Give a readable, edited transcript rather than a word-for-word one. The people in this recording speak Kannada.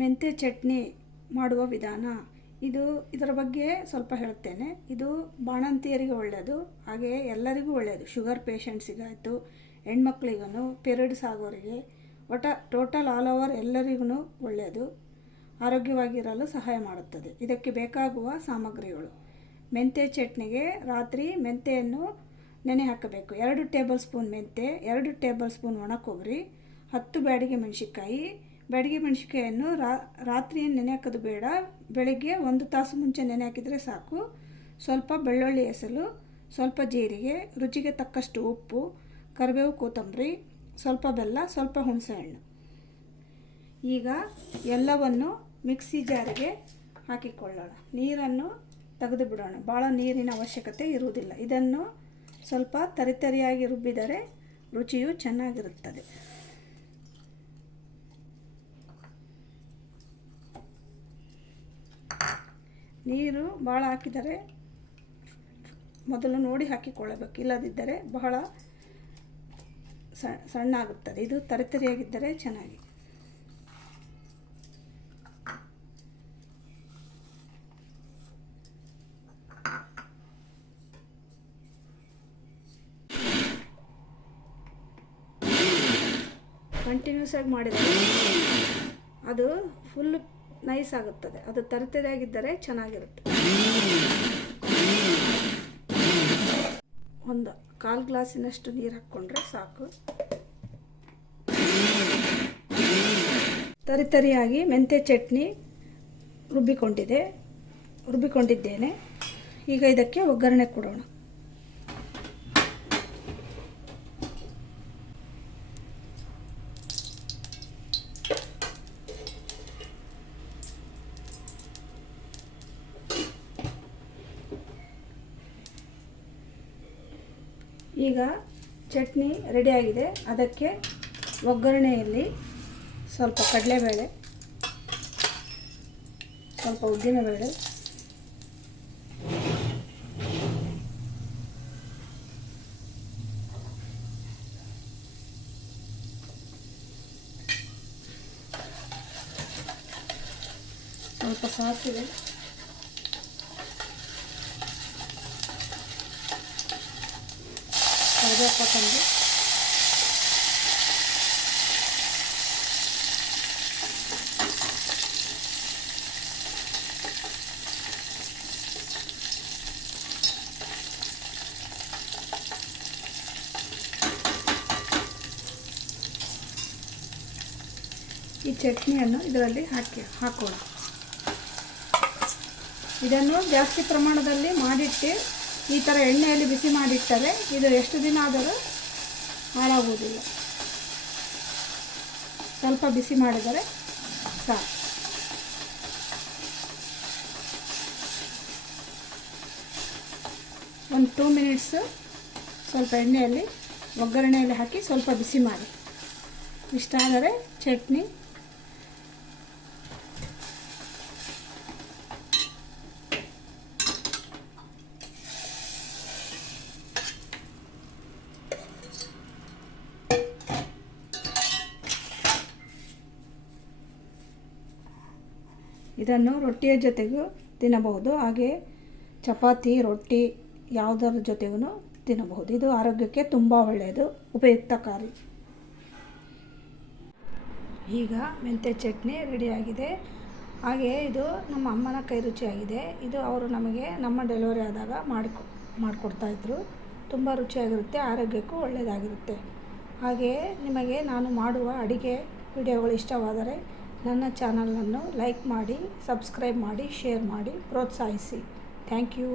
ಮೆಂತ್ಯ ಚಟ್ನಿ ಮಾಡುವ ವಿಧಾನ. ಇದರ ಬಗ್ಗೆ ಸ್ವಲ್ಪ ಹೇಳ್ತೇನೆ. ಇದು ಬಾಣಂತಿಯರಿಗೆ ಒಳ್ಳೆಯದು, ಹಾಗೆ ಎಲ್ಲರಿಗೂ ಒಳ್ಳೆಯದು. ಶುಗರ್ ಪೇಷಂಟ್ಸಿಗಾಯಿತು, ಹೆಣ್ಮಕ್ಳಿಗೂ, ಪೀರಿಯಡ್ಸ್ ಆಗೋರಿಗೆ, ಟೋಟಲ್ ಆಲ್ ಓವರ್ ಎಲ್ಲರಿಗೂ ಒಳ್ಳೆಯದು. ಆರೋಗ್ಯವಾಗಿರಲು ಸಹಾಯ ಮಾಡುತ್ತದೆ. ಇದಕ್ಕೆ ಬೇಕಾಗುವ ಸಾಮಗ್ರಿಗಳು: ಮೆಂತ್ಯ ಚಟ್ನಿಗೆ ರಾತ್ರಿ ಮೆಂತ್ಯೆಯನ್ನು ನೆನೆ ಹಾಕಬೇಕು. 2 ಟೇಬಲ್ ಸ್ಪೂನ್ ಮೆಂತ್ಯೆ, 2 ಟೇಬಲ್ ಸ್ಪೂನ್ ಒಣ ಕೊಬ್ಬರಿ, 10 ಬ್ಯಾಡಗಿ ಮೆಣಸಿನ್ಕಾಯಿ. ಬ್ಯಾಡಗಿ ಮೆಣಸಿನ್ಕಾಯನ್ನು ರಾತ್ರಿ ನೆನೆ ಹಾಕೋದು ಬೇಡ, ಬೆಳಗ್ಗೆ 1 ತಾಸು ಮುಂಚೆ ನೆನೆ ಹಾಕಿದರೆ ಸಾಕು. ಸ್ವಲ್ಪ ಬೆಳ್ಳುಳ್ಳಿ ಎಸಲು, ಸ್ವಲ್ಪ ಜೀರಿಗೆ, ರುಚಿಗೆ ತಕ್ಕಷ್ಟು ಉಪ್ಪು, ಕರಿಬೇವು, ಕೊತ್ತಂಬರಿ, ಸ್ವಲ್ಪ ಬೆಲ್ಲ, ಸ್ವಲ್ಪ ಹುಣಸೆಹಣ್ಣು. ಈಗ ಎಲ್ಲವನ್ನು ಮಿಕ್ಸಿ ಜಾರಿಗೆ ಹಾಕಿಕೊಳ್ಳೋಣ. ನೀರನ್ನು ತೆಗೆದು ಬಿಡೋಣ. ಭಾಳ ನೀರಿನ ಅವಶ್ಯಕತೆ ಇರುವುದಿಲ್ಲ. ಇದನ್ನು ಸ್ವಲ್ಪ ತರಿತರಿಯಾಗಿ ರುಬ್ಬಿದರೆ ರುಚಿಯು ಚೆನ್ನಾಗಿರುತ್ತದೆ. ನೀರು ಭಾಳ ಹಾಕಿದರೆ ಮೊದಲು ನೋಡಿ ಹಾಕಿಕೊಳ್ಳಬೇಕು, ಇಲ್ಲದಿದ್ದರೆ ಬಹಳ ಸಣ್ಣ ಆಗುತ್ತದೆ. ಇದು ತರಿತರಿಯಾಗಿದ್ದರೆ ಚೆನ್ನಾಗಿ. ಕಂಟಿನ್ಯೂಸ್ ಆಗಿ ಮಾಡಿದರೆ ಅದು ಫುಲ್ ನೈಸ್ ಆಗುತ್ತದೆ. ಅದು ತರಿತರಿಯಾಗಿದ್ದರೆ ಚೆನ್ನಾಗಿರುತ್ತೆ. 1/4 ಗ್ಲಾಸಿನಷ್ಟು ನೀರು ಹಾಕ್ಕೊಂಡ್ರೆ ಸಾಕು. ತರಿತರಿಯಾಗಿ ಮೆಂತ್ಯ ಚಟ್ನಿ ರುಬ್ಬಿಕೊಂಡಿದ್ದೇನೆ. ಈಗ ಇದಕ್ಕೆ ಒಗ್ಗರಣೆ ಕೊಡೋಣ. ಈಗ ಚಟ್ನಿ ರೆಡಿಯಾಗಿದೆ. ಅದಕ್ಕೆ ಒಗ್ಗರಣೆಯಲ್ಲಿ ಸ್ವಲ್ಪ ಕಡಲೆಬೇಳೆ, ಸ್ವಲ್ಪ ಉದ್ದಿನಬೇಳೆ, ಸ್ವಲ್ಪ ಸಾಸಿವೆ, ಕರಿಬೇವು, ಕೊತ್ತಂಬರಿ, ಈ ಚಟ್ನಿಯನ್ನು ಇದರಲ್ಲಿ ಹಾಕೋಣ. ಇದನ್ನು ಜಾಸ್ತಿ ಪ್ರಮಾಣದಲ್ಲಿ ಮಾಡಿಟ್ಟು ಈ ಥರ ಎಣ್ಣೆಯಲ್ಲಿ ಬಿಸಿ ಮಾಡಿಟ್ಟರೆ ಇದು ಎಷ್ಟು ದಿನ ಆದರೂ ಹಾಳಾಗುವುದಿಲ್ಲ. ಸ್ವಲ್ಪ ಬಿಸಿ ಮಾಡಿದರೆ ಸಾಕು. ಒಂದು 2 ಮಿನಿಟ್ಸ್ ಸ್ವಲ್ಪ ಎಣ್ಣೆಯಲ್ಲಿ ಒಗ್ಗರಣೆಯಲ್ಲಿ ಹಾಕಿ ಸ್ವಲ್ಪ ಬಿಸಿ ಮಾಡಿ. ಇಷ್ಟಾದರೆ ಚಟ್ನಿ ಇದನ್ನು ರೊಟ್ಟಿಯ ಜೊತೆಗೂ ತಿನ್ನಬಹುದು, ಹಾಗೆ ಚಪಾತಿ, ರೊಟ್ಟಿ ಯಾವುದರ ಜೊತೆಗೂ ತಿನ್ನಬಹುದು. ಇದು ಆರೋಗ್ಯಕ್ಕೆ ತುಂಬ ಒಳ್ಳೆಯದು, ಉಪಯುಕ್ತಕಾರಿ. ಈಗ ಮೆಂತ್ಯ ಚಟ್ನಿ ರೆಡಿಯಾಗಿದೆ. ಹಾಗೆ ಇದು ನಮ್ಮ ಅಮ್ಮನ ಕೈ ರುಚಿಯಾಗಿದೆ. ಇದು ಅವರು ನಮಗೆ ನಮ್ಮ ಡೆಲಿವರಿ ಆದಾಗ ಮಾಡಿಕೊಡ್ತಾಯಿದ್ರು. ತುಂಬ ರುಚಿಯಾಗಿರುತ್ತೆ, ಆರೋಗ್ಯಕ್ಕೂ ಒಳ್ಳೆಯದಾಗಿರುತ್ತೆ. ಹಾಗೆಯೇ ನಿಮಗೆ ನಾನು ಮಾಡುವ ಅಡುಗೆ ವಿಡಿಯೋಗಳು ಇಷ್ಟವಾದರೆ ನನ್ನ ಚಾನಲನ್ನು ಲೈಕ್ ಮಾಡಿ, ಸಬ್ಸ್ಕ್ರೈಬ್ ಮಾಡಿ, ಶೇರ್ ಮಾಡಿ, ಪ್ರೋತ್ಸಾಹಿಸಿ. Thank you.